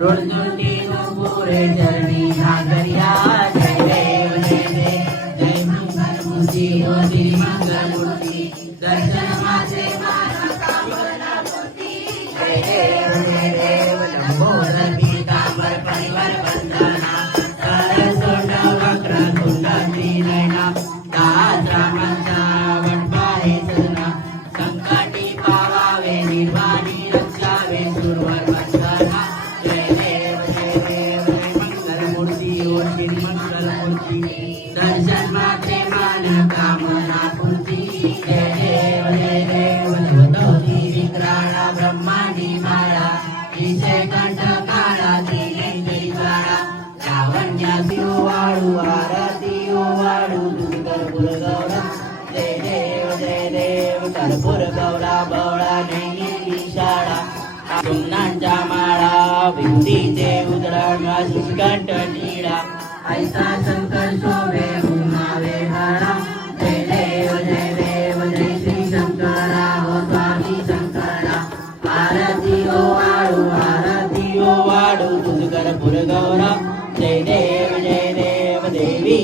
रोडजोटी पुरे चरणी नागरिया जय देव जय देव जय मंगलमूर्ती होती मंगलमूर्ती दर्शन माझे माना कामना मूर्ती जय देव लंबोदर पीतांबर परिवार वंदना सरसोट वक्र कुंडली नयना दास रामांचा वटपाहे सजना संकटी पावावे निर्वाणी रक्षावे सुरवर वंदना दर्शन मात्रे मान कामना पूर्ती जय देव नवदोती विक्राळा ब्रह्मांडी माळा विषय कंठ काळा दिनेंद्री काळा लावण्यासी ओवाळू आरती ओवाळू कर्पूर गौरा जय देव कर्पूर गौरा बवळा नैनी शाळा सुमनांच्या माळा विभूतीचे उजळण कंठ नीळा ऐसा शंकर शोभे उमावे हरा जय देव जय श्री शंकरा हो स्वामी शंकरा आरती ओ वाळू तुझ कर्पूर गौरा जय देव देवी